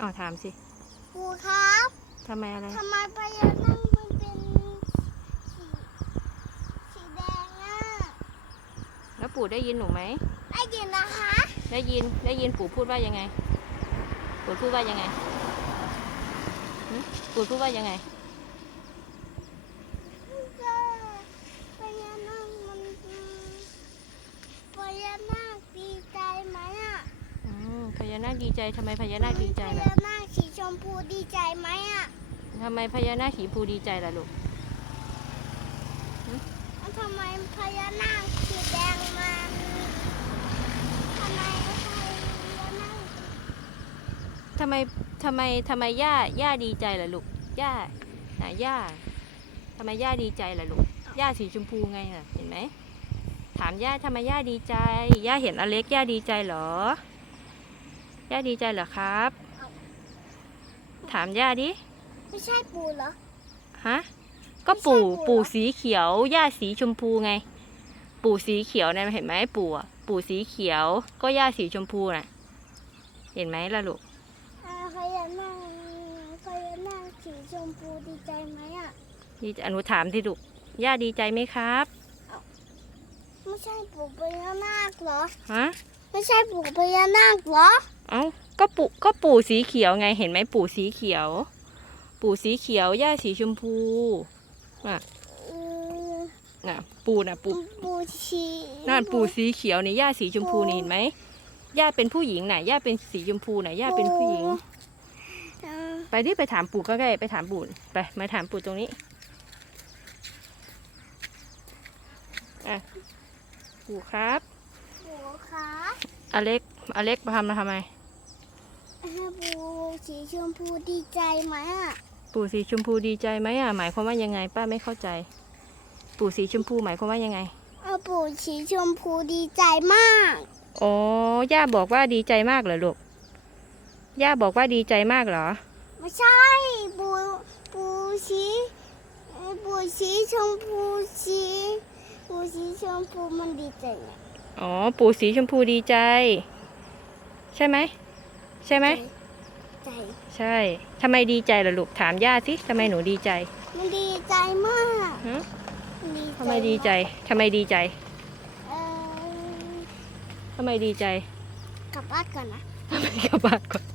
อ๋อถามสิปูครับทำไมอะไร ทำไมพญานาคมันเป็นสีสีแดงอะแล้วปู่ได้ยินหนูไหม ได้ยินนะคะได้ยิน ได้ยินปู่พูดว่ายังไง ปู่พูดว่ายังไงหึปู่พูดว่ายังไง ก็พญานาคมันพญานาคดีใจไหมอะ อืมพญานาคดีใจทำไมพญานาคดีใจพล่ะญานาคสีชมพูดีใจไหมอะทำไมพญานาคสีภูดีใจล่ะลูกแล้วทำไมพญานาคสีแดงมันทำไมพญานาคทำไมทำไมทำไมย่าย่าดีใจล่ะลูกย่าน่ะย่าทำไมย่าดีใจล่ะลูกย่าสีชมพูไงน่ะเห็นไหมถามย่าทำไมย่าดีใจย่าเห็นอเล็กย่าดีใจเหรอ ย่าดีใจเหรอครับ ถามย่าดิ ไม่ใช่ปูเหรอ ฮะ ก็ปู่ไม่ใช่ปู่เหรอปู่สีเขียวย่าสีชมพูไง ปู่สีเขียวนะเห็นไหมปู่อะปู่สีเขียว ก็ย่าสีชมพูน่ะ เห็นไหมล่ะลูก อ่าพญานาคพญานาคสีชมพูดีใจไหมอะ ดีใจอนุถามที่ลูกย่าดีใจไหมครับ ไม่ใช่ปู่พญานาคเหรอ ฮะ ไม่ใช่ปู่พญานาคเหรอ เอ้าก็ปู่ก็ปู่สีเขียวไงเห็นไหมปู่สีเขียว ปู่สีเขียวย่าสีชมพูเออน่ะ ปู่น่ะปู่ปู่ชีนั่นปู่สีเขียวนี่ย่าสีชมพูนี่เห็นไหมย่าเป็นผู้หญิงน่ะย่าเป็นสีชมพูน่ะย่าเป็นผู้หญิงเออไปดิไปถามปู่ก็ได้ไปถามปู่ไปมาถามปู่ตรงนี้อะปู่ครับ ปู่คะอเล็กอเล็กมาทำมาทำไม ให้ปู่สีชมพูดีใจไหมอะปู่สีชมพูดีใจไหมอะหมายความว่ายังไง ป้าไม่เข้าใจ ปู่สีชมพูหมายความว่ายังไงเอาปู่สีชมพูดีใจมากอ๋อย่าบอกว่าดีใจมากเหรอลูกย่าบอกว่าดีใจมากเหรอ ไม่ใช่ปู่ปู่สีเอ่อปู่สีชมพูสีปู่สีชมพูมันดีใจไงอ๋อ ปู่สีชมพูดีใจ ใช่ไหมใช่ไหม ใจ ใช่ทำไมดีใจล่ะลูกถามย่าสิทำไมหนูดีใจมันดีใจมากฮะนทำไมดีใจทำไมดีใจเอ่อทำไมดีใจ กลับบ้านก่อนนะ ทำไมกลับบ้านก่อน